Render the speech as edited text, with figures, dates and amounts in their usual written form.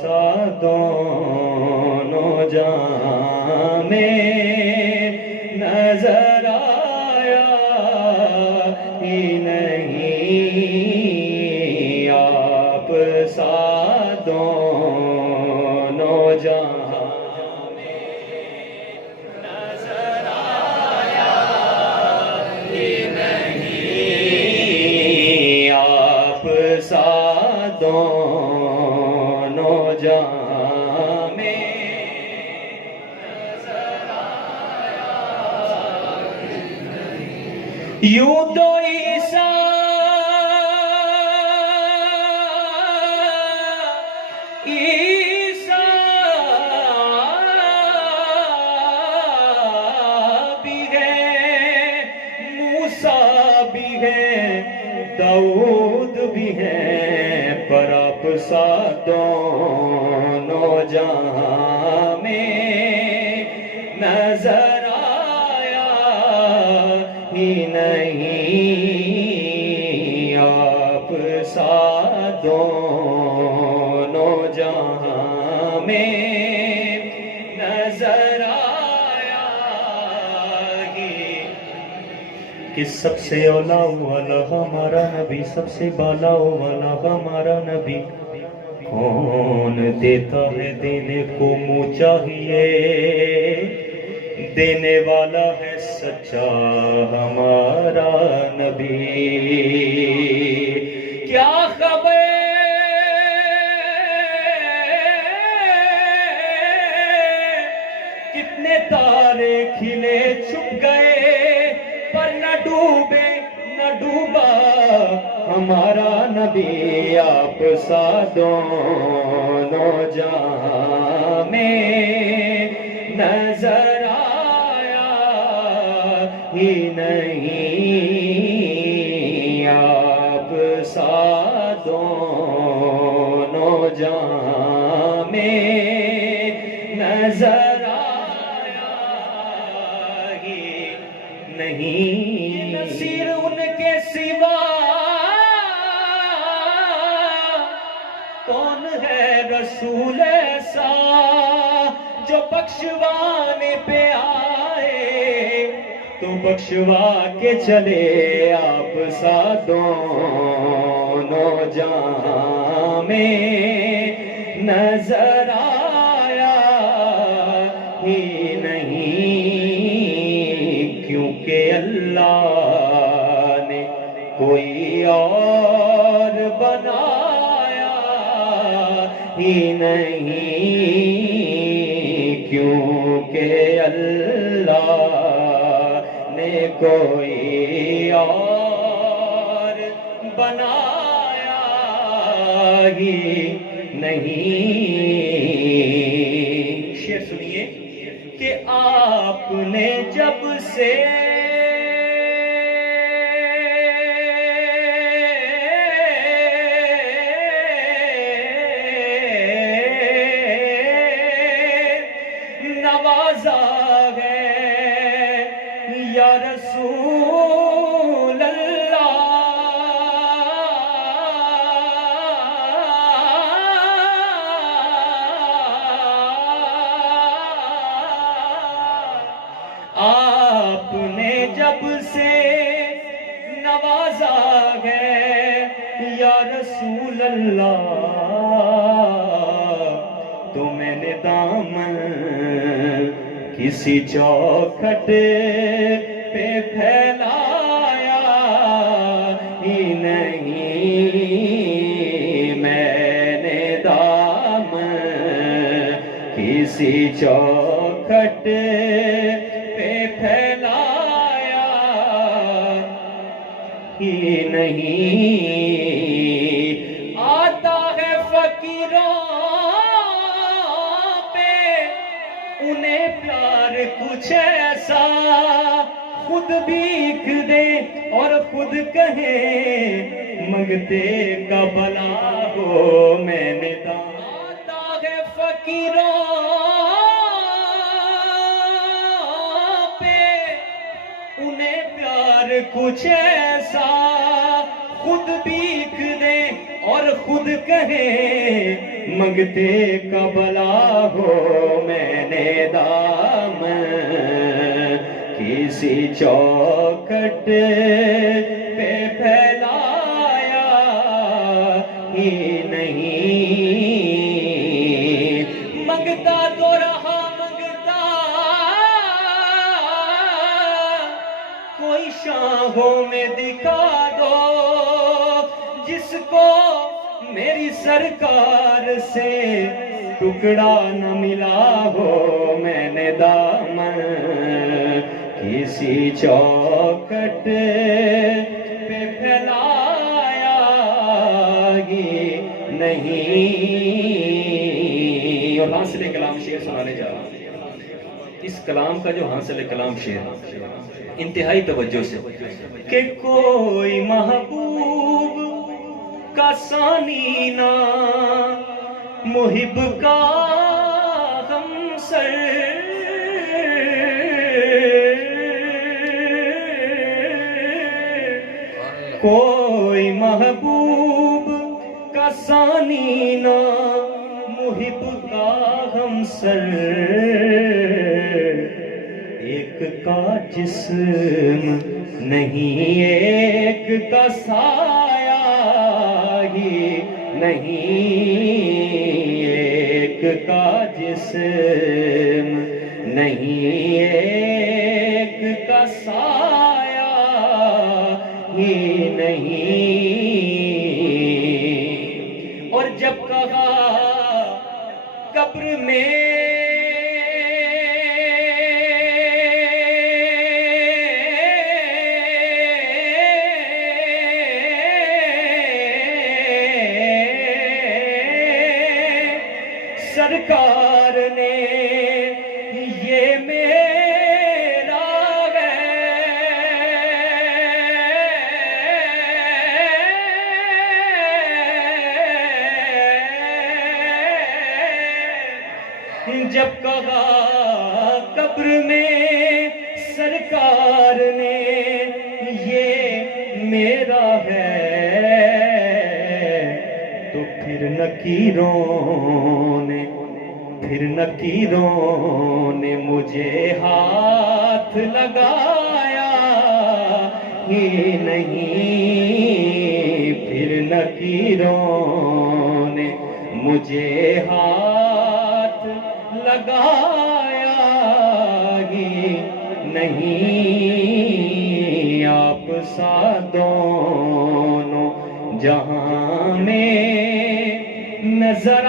سا دونوں جہاں میں نظر آیا ہی نہیں، آپ سا دونوں جہاں میں نظر آیا ہی نہیں، آپ سا دونوں جہاں میں نظر آیا ہی نہیں۔ یوں تو عیسیٰ بھی ہے، موسیٰ بھی ہے، داؤد بھی ہے، پر آپ سا دونوں جہاں میں نظر آیا ہی نہیں، آپ سا دونوں جہاں میں نظر آیا ہی۔ کہ سب سے اولا والا ہمارا نبی، سب سے بالا والا ہمارا نبی، کون دیتا ہے دینے کو منہ چاہیے، دینے والا ہے سچا ہمارا نبی۔ کیا خبر کتنے تارے کھلے چھپ گئے، پر نہ ڈوبے نہ ڈوبا ہمارا نبی، آپ سا دونوں جہاں میں نظر آیا ہی نہیں، آپ سا دونوں جہاں میں نظر آیا ہی نہیں۔ نصیر ان کے سوا کون ہے رسول ایسا، جو بخشوانے پہ آئے تو بخشوا کے چلے، آپ سا دونوں جہاں میں نظر آیا ہی نہیں، کیونکہ اللہ نے کوئی اور بنایا ہی نہیں، کیونکہ اللہ نے کوئی اور بنایا ہی نہیں۔ شعر سنیے کہ آپ نے جب سے نوازا ہے یا رسول اللہ، آپ نے جب سے نوازا ہے یا رسول اللہ، تو میں نے دامن کسی چوکھٹ پہ پھیلایا ہی نہیں، میں نے دامن کسی چوکھٹ پہ پھیلایا ہی نہیں، آتا ہے فقیروں پہ انہیں پیار کچھ ایسا، خود بھیک دے اور خود کہے منگتے کا بھلا ہو، میں نے آتا ہے فقیروں پہ انہیں پیار کچھ ایسا، خود بھیک دے اور خود کہے منگتے کا بلا ہو میں نے دامن کسی چوکٹ پہ پھیلایا ہی نہیں، منگتا تو رہا منگتا کوئی شاہوں میں دکھا دو جس کو میری سرکار سے ٹکڑا نہ ملا ہو میں نے دامن کسی چوکٹ پہ پھیلایا ہی نہیں۔ اور حاصل کلام شعر سنانے جا رہا ہوں، اس کلام کا جو حاصل کلام شعر انتہائی توجہ سے، کہ کوئی محبوب کا ثانی نہ محب کا ہمسر، کوئی محبوب کا ثانی نہ محب کا ہمسر، ایک کا جسم نہیں ایک کا سایہ ہی نہیں، ایک کا جسم نہیں ایک کا سایہ ہی نہیں۔ اور جب کہا قبر میں سرکار نے یہ میرا جب کہا قبر میں سرکار نے یہ میرا ہے، تو پھر نکیروں نے مجھے ہاتھ لگایا ہی نہیں، پھر نکیروں نے مجھے ہاتھ لگایا ہی نہیں۔ آپ سا دونوں جہاں میں نظر